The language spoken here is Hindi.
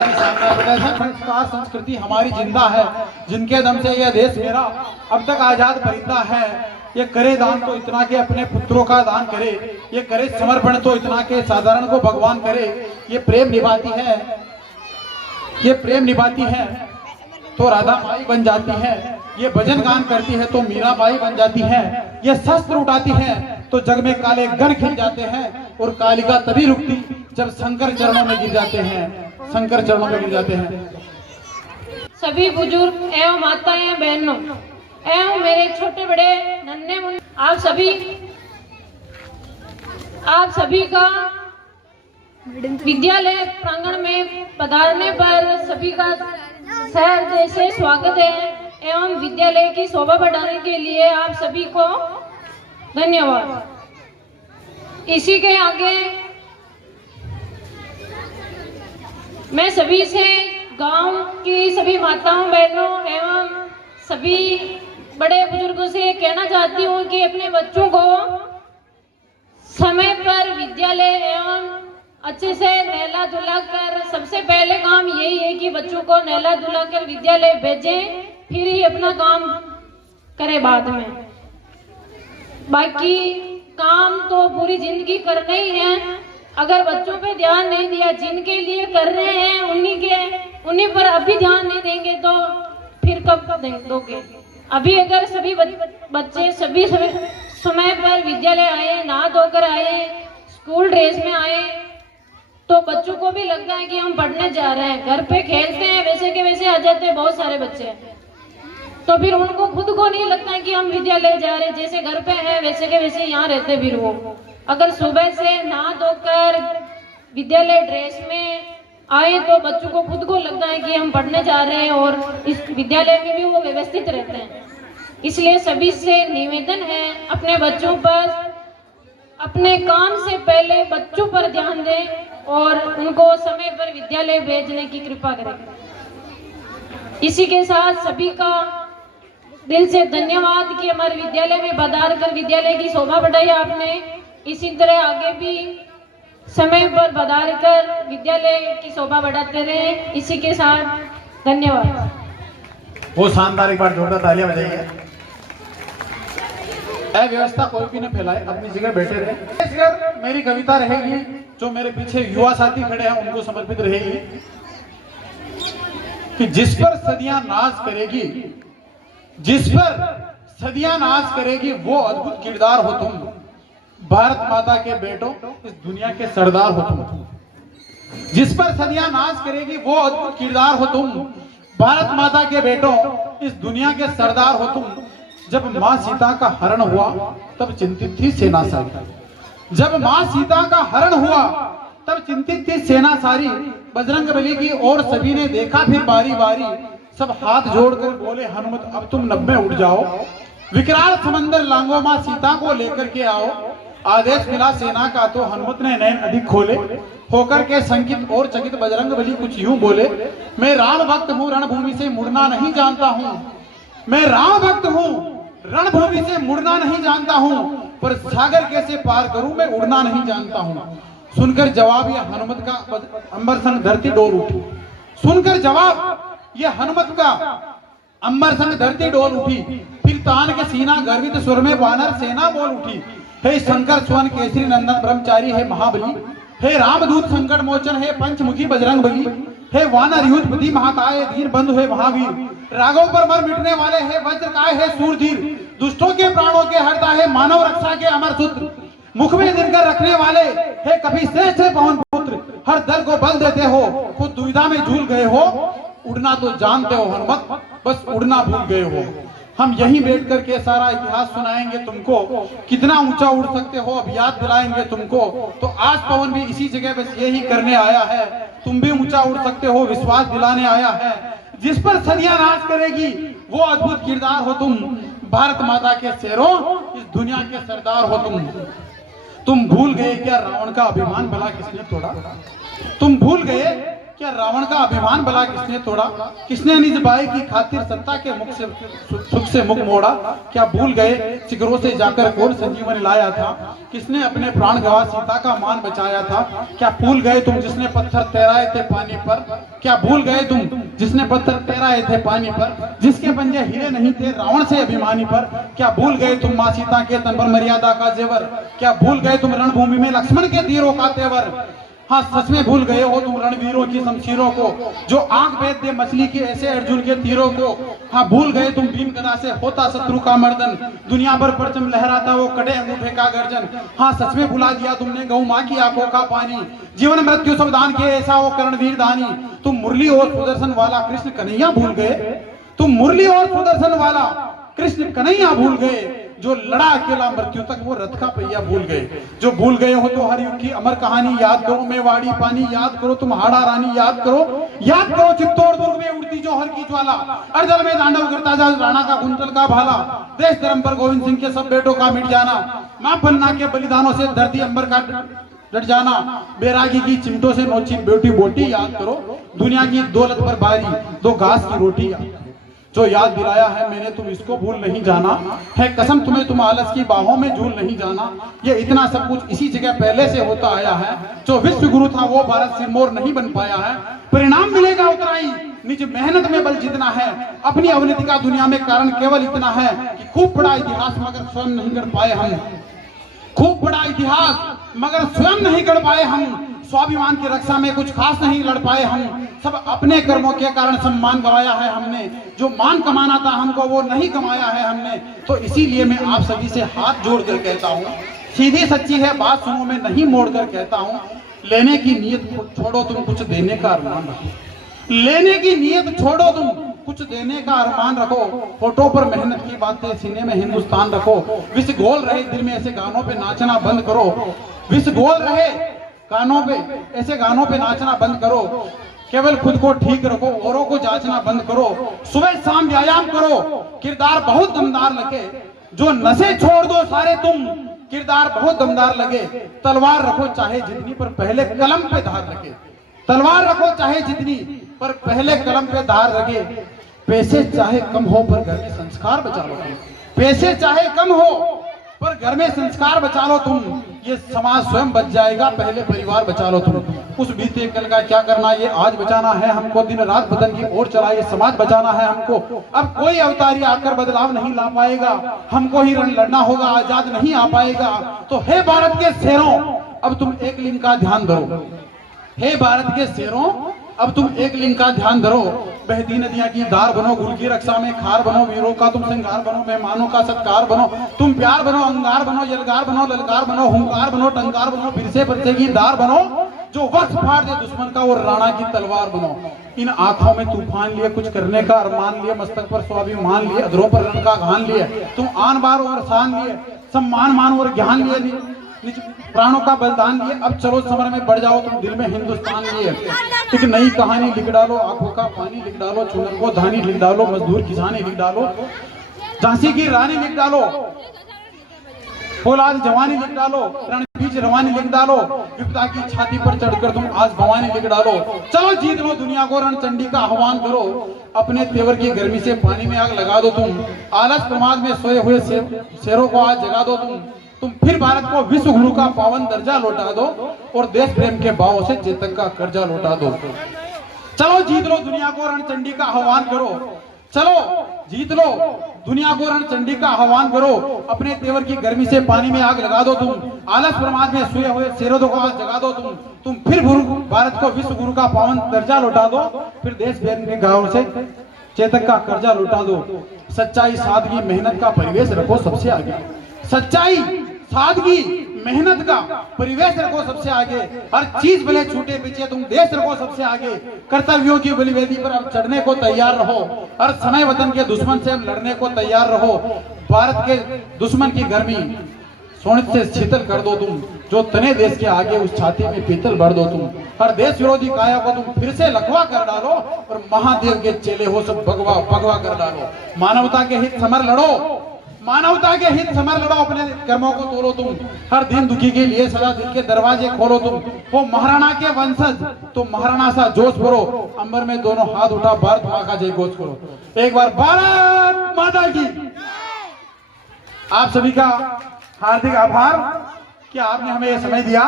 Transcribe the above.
संस्कार संस्कृति हमारी जिंदा है, जिनके दम से यह देश मेरा अब तक आजाद परिंदा है। ये करे दान तो इतना के अपने पुत्रों का दान करे, ये करे समर्पण तो इतना के साधारण को भगवान करे। ये प्रेम निभाती है, ये प्रेम निभाती है तो राधा माई बन जाती है। ये भजन गान करती है तो मीरा बाई बन जाती है। ये शस्त्र उठाती है तो जग में काले गण खिल जाते हैं। और कालिका तभी रुकती जब शंकर चरणों में गिर जाते हैं, शंकर चरणों में गिर जाते हैं। सभी बुजुर्ग एवं माताएं बहनों एवं मेरे छोटे बड़े नन्हे मुन्ने आप सभी का विद्यालय प्रांगण में पधारने पर सभी का सहृदय से स्वागत है एवं विद्यालय की शोभा बढ़ाने के लिए आप सभी को धन्यवाद। इसी के आगे मैं सभी से गांव की सभी माताओं बहनों एवं सभी बड़े बुजुर्गों से कहना चाहती हूँ कि अपने बच्चों को समय पर विद्यालय एवं अच्छे से नहला धुला कर, सबसे पहले काम यही है कि बच्चों को नहला धुला कर विद्यालय भेजें, फिर ही अपना काम करें बाद में। बाकी काम तो पूरी जिंदगी करना ही है। अगर बच्चों पे ध्यान नहीं दिया, जिनके लिए कर रहे हैं उन्हीं पर अभी ध्यान नहीं देंगे तो फिर कब दोगे। अभी अगर सभी बच्चे सभी समय पर विद्यालय आए, नहा धोकर आए, स्कूल ड्रेस में आए तो बच्चों को भी लगता है कि हम पढ़ने जा रहे हैं। घर पे खेलते हैं, वैसे के वैसे आ जाते हैं बहुत सारे बच्चे, तो फिर उनको खुद को नहीं लगता है कि हम विद्यालय जा रहे हैं। जैसे घर पे है वैसे के वैसे यहाँ रहते। फिर वो अगर सुबह से नहा धोकर विद्यालय ड्रेस में आए तो बच्चों को खुद को लगता है कि हम पढ़ने जा रहे हैं और इस विद्यालय में भी वो व्यवस्थित रहते हैं। इसलिए सभी से निवेदन है, अपने बच्चों पर, अपने काम से पहले बच्चों पर ध्यान दें और उनको समय पर विद्यालय भेजने की कृपा करें। इसी के साथ सभी का दिल से धन्यवाद कि हमारे विद्यालय में पधार कर विद्यालय की शोभा बढ़ाई आपने। इसी तरह आगे भी समय पर पधार कर विद्यालय की शोभा बढ़ाते रहे। इसी के साथ धन्यवाद। वो शानदार, एक बार जोरदार तालियां बजाइए। अव्यवस्था कोई भी न फैलाए, अपनी जगह बैठे रहे। इस जगह मेरी कविता रहेगी जो मेरे पीछे युवा साथी खड़े हैं उनको समर्पित रहेगी कि जिस पर सदियां नाज करेगी, जिस पर सदियां नाज करेगी वो अद्भुत किरदार हो तुम। भारत माता के बेटों, इस दुनिया के सरदार हो तुम। जिस पर सदियां नाज करेगी वो अद्भुत किरदार हो तुम। भारत माता के बेटों, इस दुनिया के सरदार हो तुम। जब मां सीता का हरण हुआ तब चिंतित थी सेना सारी। जब मां सीता का हरण हुआ तब चिंतित थी सेना सारी। बजरंग बली की और सभी ने देखा फिर बारी बारी। सब हाथ जोड़कर बोले हनुमत अब तुम नब्बे उठ जाओ। विकराल समंदर लांगो मां सीता को लेकर के आओ। आदेश मिला सेना का तो हनुमत ने नैन अधिक खोले। होकर के संकित और चकित बजरंग बली कुछ यूं बोले, मैं राम भक्त हूँ रणभूमि से मुड़ना नहीं जानता हूँ। मैं राम भक्त हूँ रणभूमि से मुड़ना नहीं जानता हूँ, पर सागर कैसे पार करूं मैं उड़ना नहीं जानता हूँ। सुनकर जवाब ये हनुमत का अंबर संग धरती डोल उठी। सुनकर जवाब ये हनुमत का अंबर संग धरती डोल उठी। फिर तान के सीना गर्वित स्वर में वानर सेना बोल उठी। हे शंकर स्वर्ण केसरी नंदन ब्रह्मचारी है महाबली। हे रामदूत संकट मोचन है पंचमुखी बजरंग बली। हे वानर युद्धपति महाकाय धीर बंधु है महावीर। रागों पर मर मिटने वाले है वज्रकाय है सूरधीर। दुष्टों के प्राणों के हरता है मानव रक्षा के अमर सूत्र। मुख में दिनकर रखने वाले है कभी श्रेष्ठ है पवन पुत्र। हर दल को बल देते हो, खुद दुविधा में झूल गए हो। उड़ना तो जानते हो हनुमत, बस उड़ना भूल गए हो। हम यहीं बैठ करके सारा इतिहास सुनाएंगे तुमको, कितना ऊंचा उड़ सकते हो अब याद दिलाएंगे तुमको। तो आज पवन भी इसी जगह बस यही करने आया है। तुम भी ऊंचा उड़ सकते हो, विश्वास दिलाने आया है। जिस पर सदियां नाज करेगी वो अद्भुत किरदार हो तुम। भारत माता के शेरों, इस दुनिया के सरदार हो तुम। तुम भूल गए क्या रावण का अभिमान भला किसने तोड़ा। तुम भूल गए क्या रावण का अभिमान भला किसने तोड़ा? किसने निज भाई की खातिर सत्ता के मुख से सुख से मुख मोड़ा? क्या भूल गए शिखरों से जाकर कौन संजीवन लाया था? किसने अपने प्राण गवा सीता का मान बचाया था? क्या भूल गए तुम जिसने पत्थर तैराए थे पानी पर? क्या भूल गए तुम जिसने पत्थर तैराए थे पानी पर? जिसके पंजे हीरे नहीं थे रावण से अभिमानी पर? क्या भूल गए तुम माँ सीता के तन पर मर्यादा का जेवर? क्या भूल गए तुम रणभूमि में लक्ष्मण के तीरों का तेवर? हाँ, सच में भूल गए हो तुम रणवीरों की शमशीरों को, जो आंख बेच दे मछली के ऐसे अर्जुन के तीरों को। हाँ, भूल गए तुम भीम गदा से होता शत्रु का मर्दन, दुनिया भर परचम लहराता वो कटे अंगूठे का गर्जन। हाँ, सच में भुला दिया तुमने गौ माँ की आंखों का पानी, जीवन मृत्यु सब दान के ऐसा वो कर्णवीर दानी। तुम मुरली और सुदर्शन वाला कृष्ण कन्हैया भूल गए, तुम मुरली और सुदर्शन वाला कृष्ण कन्हैया भूल गए, जो लड़ा अकेला मृत्यु तक वो रथ का पहिया भूल गए। जो भूल गए हो तो हरियुग की अमर कहानी याद करो, मेवाड़ी पानी याद करो, तुम हाड़ा रानी याद करो चित्तौड़ दुर्ग में उड़ती जौहर की ज्वाला, अर्जल में तांडव करता जा राणा का कुंतल का भाला, देश धर्म पर गोविंद सिंह के सब बेटों का मिट जाना, मां पन्ना के बलिदानों से धरती अंबर का डट जाना, बैरागी की चिमटों से नोची बेटी बोटी याद करो, दुनिया की दौलत पर भारी दो घास की रोटी याद करो। जो याद दिलाया है मैंने तुम इसको भूल नहीं जाना, है कसम तुम्हें तुम आलस की बाहों में झूल नहीं जाना। ये इतना सब कुछ इसी जगह पहले से होता आया है, जो विश्व गुरु था वो भारत सिरमौर नहीं बन पाया है। परिणाम मिलेगा उतना ही, निज मेहनत में बल जितना है, अपनी अवनति का दुनिया में कारण केवल इतना है कि खूब बड़ा इतिहास मगर स्वयं नहीं कर पाए हम, खूब बड़ा इतिहास मगर स्वयं नहीं कर पाए हम, स्वाभिमान की रक्षा में कुछ खास नहीं लड़ पाए हम, सब अपने कर्मों के कारण सम्मान गवाया है हमने, जो मान कमाना था हमको वो नहीं कमाया है हमने। तो इसीलिए मैं आप सभी से हाथ जोड़कर कहता हूँ, सीधी सच्ची है बात सुनो मैं नहीं मोड़कर कहता हूँ, लेने की नीयत छोड़ो तुम कुछ देने का अरमान रखो, लेने की नीयत छोड़ो तुम कुछ देने का अरमान रखो, फोटो पर मेहनत की बातें सीने में हिंदुस्तान रखो, विष घोल रहे दिल में ऐसे गानों पे नाचना बंद करो, विष घोल रहे कानों पे ऐसे गानों पे नाचना बंद करो, केवल खुद को ठीक रखो औरों को जांचना बंद करो, सुबह शाम व्यायाम करो, किरदार बहुत दमदार लगे, जो नशे छोड़ दो सारे तुम, किरदार बहुत दमदार लगे, तलवार रखो चाहे जितनी पर पहले कलम पे धार लगे, तलवार रखो चाहे जितनी पर पहले कलम पे धार लगे, पैसे चाहे कम हो पर घर में संस्कार बचा लो, पैसे चाहे कम हो पर घर में संस्कार बचा लो तुम, ये समाज स्वयं बच जाएगा, पहले परिवार बचा लो तुम। उस बीते कल का क्या करना ये आज बचाना है हमको, दिन रात बदन की ओर चला ये समाज बचाना है हमको। अब कोई अवतारी आकर बदलाव नहीं ला पाएगा, हमको ही रण लड़ना होगा, आजाद नहीं आ पाएगा। तो हे भारत के शेरों अब तुम एक लिंग का ध्यान धरो, हे भारत के शेरों अब तुम एक लिंग का ध्यान धरो, बहती नदियां की धार बनो, गुल की रक्षा में खार बनो, वीरों का तुम श्रृंगार बनो, मेहमानों का सत्कार बनो, तुम प्यार बनो, अंगार बनो, यलगार बनो, ललकार बनो, हुंकार बनो, टंकार बनो, फिरसे परसे की धार बनो, जो वक्त फाड़ दे दुश्मन का और राणा की तलवार बनो। इन आंखों में तूफान लिए, कुछ करने का अरमान लिए, मस्तक पर स्वाभिमान लिए, अधरों पर रण का घान लिए, तुम आन बार और शान लिए, सम्मान मान और ज्ञान लिए, प्राणों का बलिदान लिए। अब चलो समर में बढ़ जाओ तुम, दिल में हिंदुस्तान लिए, एक नई कहानी लिख डालो, आंखों का पानी लिख डालो, चुनर को धानी लिख डालो, मजदूर किसानी लिख डालो, झांसी की रानी लिख डालो, फौलाद जवानी लिख डालो, रणबीज रवानी लिख डालो, विपदा की छाती पर चढ़कर तुम आज भवानी लिख डालो। चलो जीत लो दुनिया को, रणचंडी का आह्वान करो, अपने तेवर की गर्मी से पानी में आग लगा दो तुम, आलस प्रमाद में सोए हुए शेरों को आज जगा दो तुम फिर भारत को विश्व गुरु का पावन दर्जा लौटा दो और देश प्रेम के भाव से चेतक का कर्जा लौटा दो। चलो जीत लो दुनिया को, रणचंडी का आह्वान करो, चलो जीत लो दुनिया को, रणचंडी का आह्वान करो, अपने तेवर की गर्मी से पानी में आग लगा दो तुम, आलस प्रमाद में सोए हुए शेरों को आज जगा दो तुम फिर भारत को विश्व गुरु का पावन दर्जा लौटा दो, फिर देश प्रेम के भाव से चेतक का कर्जा लौटा दो। सच्चाई सादगी मेहनत का परिवेश रखो सबसे आगे, सच्चाई सादगी मेहनत का परिवेश रखो सबसे आगे, हर चीज भले छूटे पीछे तुम देश रखो सबसे आगे, कर्तव्यों की बलिवेदी पर अब चढ़ने को तैयार रहो, हर समय वतन के दुश्मन से अब लड़ने को तैयार रहो, भारत के दुश्मन की गर्मी सोनित से शीतल कर दो तुम, जो तने देश के आगे उस छाती में पीतल भर दो तुम, हर देश विरोधी काया को तुम फिर से लखवा कर डालो और महादेव के चेले हो सब भगवा भगवा कर डालो। मानवता के हित समर लड़ो, मानवता के हित समर लड़ो, अपने कर्मों को तोड़ो तुम, हर दिन दुखी के लिए सदा दिल के दरवाजे खोलो तुम। वो महाराणा के वंशज तो महाराणा सा जोश भरो, अंबर में दोनों हाथ उठा भारत माँ का जय घोष करो। एक बार भारत माता की। आप सभी का हार्दिक आभार कि आपने हमें यह समय दिया।